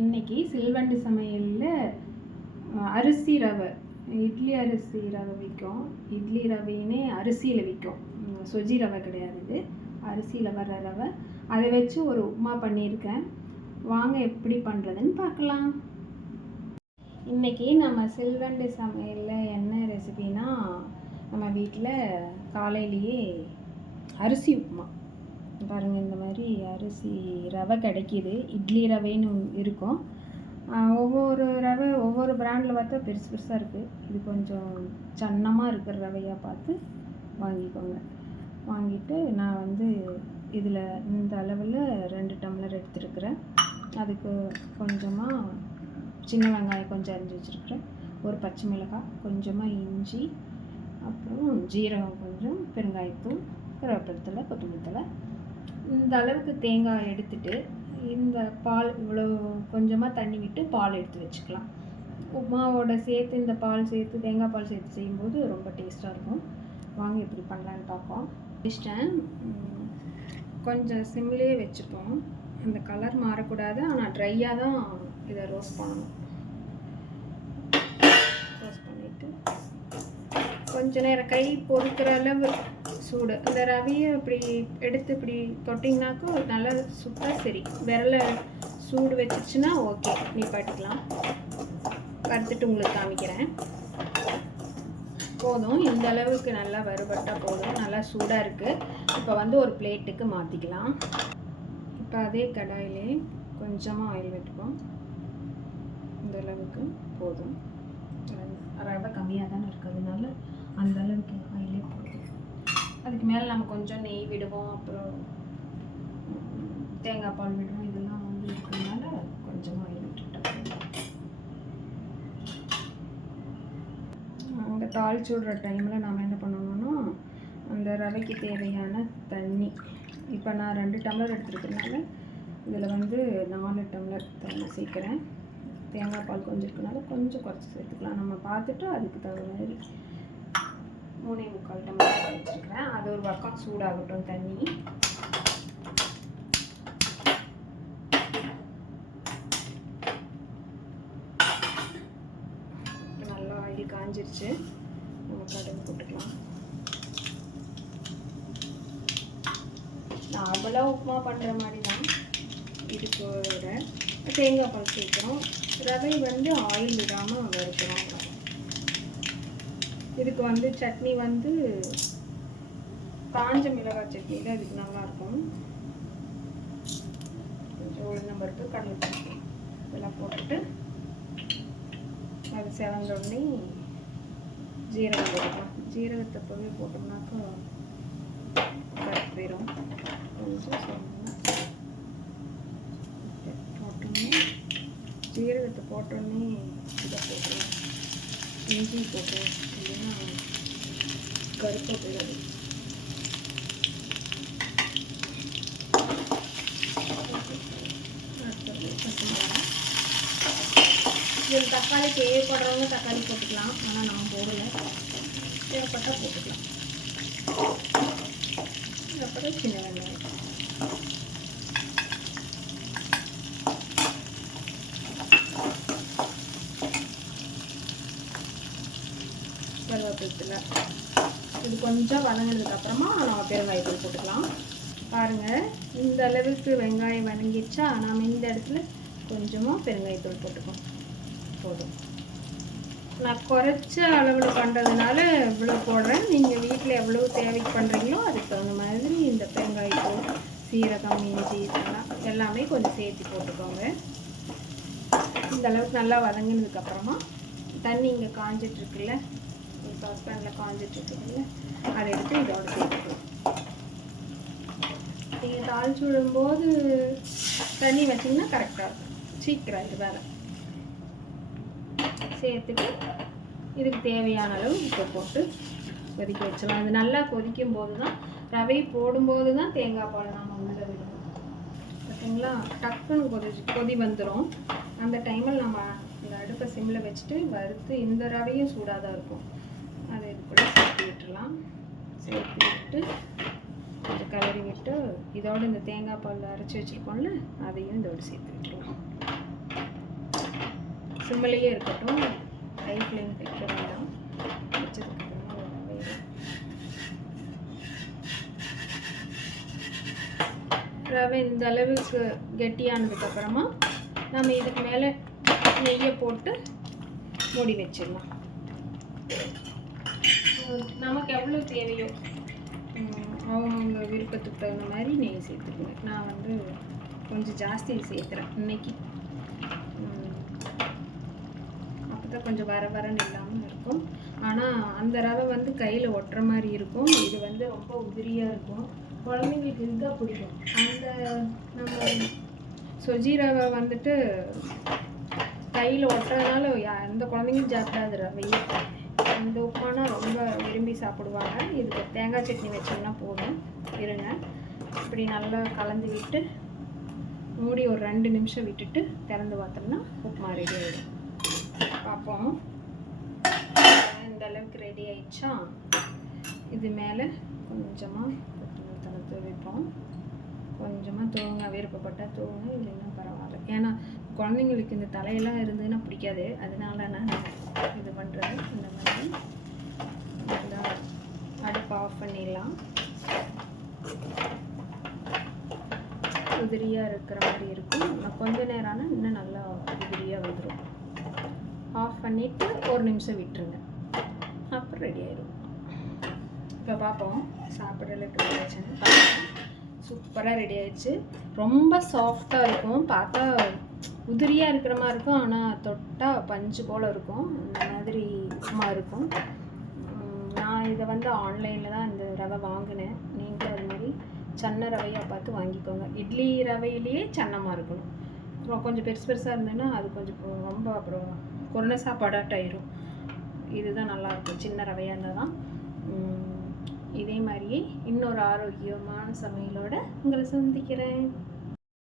இன்றைக்கி சில்வண்டி சமையலில் அரிசி ரவை, இட்லி அரிசி ரவை விற்கும். இட்லி ரவையினே அரிசியில் விற்கும். சொஜி ரவை கிடையாது, இது அரிசியில் வர ரவை. அதை வச்சு ஒரு உப்புமா பண்ணியிருக்கேன். வாங்க எப்படி பண்ணுறதுன்னு பார்க்கலாம். இன்றைக்கி நம்ம சில்வண்டி சமையலில் என்ன ரெசிபினா, நம்ம வீட்டில் காலையிலேயே அரிசி உப்புமா பாருங்கள். இந்த மாதிரி அரிசி ரவை கிடைக்கிது. இட்லி ரவைன்னு இருக்கும். ஒவ்வொரு ரவை ஒவ்வொரு பிராண்டில் பார்த்தா பெருசு பெருசாக இருக்குது. இது கொஞ்சம் சன்னமாக இருக்கிற ரவையாக பார்த்து வாங்கிக்கோங்க. வாங்கிட்டு நான் இதில் இந்த அளவில் 2 டம்ளர் எடுத்துருக்கிறேன். அதுக்கு கொஞ்சமாக சின்ன வெங்காயம் கொஞ்சம் அரிஞ்சு வச்சுருக்கிறேன், ஒரு பச்சை மிளகாய், கொஞ்சமாக இஞ்சி, அப்புறம் ஜீரகம், கொஞ்சம் பெருங்காயத்தூள், கருவேப்பிலை, கொத்தமல்லி தழை. இந்த அளவுக்கு தேங்காய் எடுத்துட்டு இந்த பால் இவ்வளோ கொஞ்சமாக தண்ணி விட்டு பால் எடுத்து வச்சுக்கலாம். உப்புமாவோட சேர்த்து இந்த பால் சேர்த்து தேங்காய் பால் சேர்த்து செய்யும்போது ரொம்ப டேஸ்ட்டாக இருக்கும். வாங்க எப்படி பண்ணலான்னு பார்ப்போம். இஷ்டம் கொஞ்சம் சிம்லேயே வச்சுப்போம். அந்த கலர் மாறக்கூடாது, ஆனால் ட்ரையாக தான் இதை ரோஸ்ட் பண்ணணும். ரோஸ்ட் பண்ணிவிட்டு கொஞ்ச நேரம் கை பொறுக்கிற அளவு சூடு. இந்த ரவையை இப்படி எடுத்து இப்படி தொட்டிங்கனாக்கும் நல்லா சுட்டாக சரி. விரலை சூடு வச்சிச்சுன்னா ஓகே, நிப்பாட்டிக்கலாம். வறுத்துட்டு உங்களுக்கு காமிக்கிறேன். போதும், இந்த அளவுக்கு நல்லா வறுபட்டால் போதும். நல்லா சூடாக இருக்குது. இப்போ ஒரு பிளேட்டுக்கு மாற்றிக்கலாம். இப்போ அதே கடாயிலே கொஞ்சமாக ஆயில் விட்டுப்போம். இந்த அளவுக்கு போதும். ரவை கம்மியாக தானே இருக்கிறதுனால அந்த அளவுக்கு ஆயிலே போதும். அதுக்கு மேலே நம்ம கொஞ்சம் நெய் விடுவோம், அப்புறம் தேங்காய் பால் விடுவோம். இதெல்லாம் இருக்கிறதுனால கொஞ்சமாக ஆயில் விட்டுட்டோம். அங்கே தாளிச்சு விடுற டைமில் நாம் என்ன பண்ணணும்னா, அந்த ரவைக்கு தேவையான தண்ணி, இப்போ நான் 2 டம்ளர் எடுத்துருக்கிறதுனால இதில் 4 டம்ளர் தண்ணி சேர்க்குறேன். தேங்காய் பால் கொஞ்சம் இருக்கனால கொஞ்சம் குறைச்சி சேர்த்துக்கலாம். நம்ம பார்த்துட்டு அதுக்கு தகுந்த மாதிரி 3.25 டம்ளர் வச்சுருக்கிறேன். அது ஒரு பக்கம் சூடாகட்டும் தண்ணி. நல்லா ஆயில் காஞ்சிருச்சு. நம்ம கடுகு போட்டுக்கலாம். நார்மலாக உப்புமா பண்ணுற மாதிரி தான். இதுக்கு தேங்காய் பால் சேர்க்குறோம். ரவை ஆயில் விடாமல் வறுக்கிறோம். இதுக்கு சட்னி காஞ்ச மிளகாய் சட்னி தான் இதுக்கு நல்லாயிருக்கும். கொஞ்சம் உளுந்தம்பருப்பு, கடலைப்பருப்பு இதெல்லாம் போட்டுட்டு அது செவந்தோடனே ஜீரகம் போட்டுக்கலாம். ஜீரகத்தை போய் போட்டோம்னாக்கா கருப்பு போயிடும். கொஞ்சம் போட்டோன்னே ஜீரகத்தை போட்டோன்னே இதை போட்டுருவோம். இஞ்சி போட்டுருவோம், இல்லைன்னா கருப்பை போயிடும். இதில் தக்காளி தேவைப்படுறவங்க தக்காளி போட்டுக்கலாம், ஆனால் நான் போடலை. தேவைப்பட்டால் போட்டுக்கலாம். அப்புறம் சின்ன வெங்காயம், கருவேப்பிலை. இது கொஞ்சம் வதங்கினதுக்கப்புறமா நம்ம பெருங்காயத்தூள் போட்டுக்கலாம். பாருங்கள், இந்த அளவுக்கு வெங்காயம் வதங்கிடுச்சா, நாம் இந்த இடத்துல கொஞ்சமாக பெருங்காயத்தூள் போட்டுக்கோம். போதும். நான் குறைச்ச அளவில் பண்ணுறதுனால இவ்வளோ போடுறேன். நீங்கள் வீட்டில் எவ்வளோ தேவைக்கு பண்ணுறீங்களோ அதுக்கு தகுந்த மாதிரி இந்த பெருங்காயத்தூள், சீரகம், இஞ்சி இதெல்லாம் எல்லாமே கொஞ்சம் சேர்த்து போட்டுக்கோங்க. இந்த அளவுக்கு நல்லா வதங்கினதுக்கப்புறமா தண்ணி இங்கே காஞ்சிட்ருக்குல்ல, ஒரு சாஸ்பேனில் காஞ்சிட்ருக்குல்ல, அதை எடுத்து இதோட சேர்த்துக்கலாம். நீங்கள் தாளிச்சு விடும்போது தண்ணி வச்சிங்கன்னா கரெக்டாக இருக்கும். சீக்கிரம் இது வேலை சேர்த்துட்டு இதுக்கு தேவையான அளவு உப்பு போட்டு கொதிக்க வச்சிடலாம். அது நல்லா கொதிக்கும் போது தான், ரவை போடும்போது தான் தேங்காய் பால் நாம் உள்ளே விடணும். பார்த்தீங்களா, டக்குன்னு கொதி வந்துடும். அந்த டைமில் நம்ம இந்த அடுப்பை சிம்மில் வச்சுட்டு வறுத்து, இந்த ரவையும் சூடாக தான் இருக்கும், அதை இது கூட சேர்த்து விட்டுடலாம். சேர்த்து விட்டு கொஞ்சம் கிளறி விட்டு இதோடு இந்த தேங்காய் பால் அரைச்சி வச்சுருக்கோம்ல, அதையும் இதோடு சேர்த்து விட்டுருலாம். சிம்மிலேயே இருக்கட்டும், ஹை ஃப்ளேம் வைக்க வேண்டாம். வச்சதுக்கப்புறமா ரவை இந்த அளவுக்கு கெட்டியானதுக்கப்புறமா நம்ம இதுக்கு மேலே நெய்யை போட்டு மூடி வச்சிடலாம். நமக்கு எவ்வளோ தேவையோ அவங்க விருப்பத்துக்கு தகுந்த மாதிரி நெய் சேர்த்துக்குங்க. நான் வந்து கொஞ்சம் ஜாஸ்தி சேர்த்துறேன் இன்னைக்கு. அப்போ தான் கொஞ்சம் வரன்னு இல்லாமல் இருக்கும். ஆனால் அந்த ரவை வந்து கையில் ஒட்டுற மாதிரி இருக்கும். இது வந்து ரொம்ப உதிரியாக இருக்கும். குழந்தைங்களுக்கு இதுதான் பிடிக்கும். அந்த நம்ம சொஜி ரவை வந்துட்டு கையில் ஒட்டுறதுனால எந்த குழந்தைங்களும் சாப்பிடாது ரவையே. இந்த உப்பானா ரொம்ப விரும்பி சாப்பிடுவாங்க. இதுக்கு தேங்காய் சட்னி வச்சோம்னா போதும். இருங்க, இப்படி நல்லா கலந்து விட்டு மூடி ஒரு 2 நிமிஷம் விட்டுட்டு திறந்து பார்த்தோம்னா உப்புமா ரெடி ஆகிடும். பார்ப்போம். இந்த அளவுக்கு ரெடி ஆயிடுச்சா? இது மேலே கொஞ்சமாக தலை தூவிப்போம். கொஞ்சமாக தூவுங்க, விருப்பப்பட்டால் தூவுங்க, இல்லைன்னா பரவாயில்ல. ஏன்னா குழந்தைங்களுக்கு இந்த தலையெல்லாம் இருந்ததுன்னா பிடிக்காது. அதனால நான் இது பண்ணுறது. இந்த மாதிரி நல்லா அடுப்பு ஆஃப் பண்ணிடலாம். உதிரியாக இருக்கிற மாதிரி இருக்கும். நான் கொஞ்ச நேரம் ஆனால் இன்னும் நல்லா உதிரியாக வந்துடும். ஆஃப் பண்ணிவிட்டு 1 நிமிஷம் விட்டுருங்க, அப்புறம் ரெடி ஆகிடும். இப்போ பார்ப்போம் சாப்பிட்றதுக்கு பிரச்சனை. சூப்பராக ரெடி ஆயிடுச்சு. ரொம்ப சாஃப்டாக இருக்கும். பார்த்தா உதிரியாக இருக்கிற மாதிரி இருக்கும், ஆனால் தொட்டால் பஞ்சு போல் இருக்கும். இந்த மாதிரி உப்புமா இருக்கும். நான் இதை வந்து ஆன்லைனில் தான் இந்த ரவை வாங்கினேன். நீங்களும் அது மாதிரி சன்ன ரவையாக பார்த்து வாங்கிக்கோங்க. இட்லி ரவையிலேயே சன்னமாக இருக்கணும். அப்புறம் கொஞ்சம் பெருசாக இருந்ததுன்னா அது கொஞ்சம் ரொம்ப அப்புறம் கொரோனா சாப்பாடாட்டாயிரும். இதுதான் நல்லாயிருக்கும் சின்ன ரவையாக இருந்தால் தான். இதே மாதிரியே இன்னொரு ஆரோக்கியமான சமையலோடு உங்களை சந்திக்கிறேன்.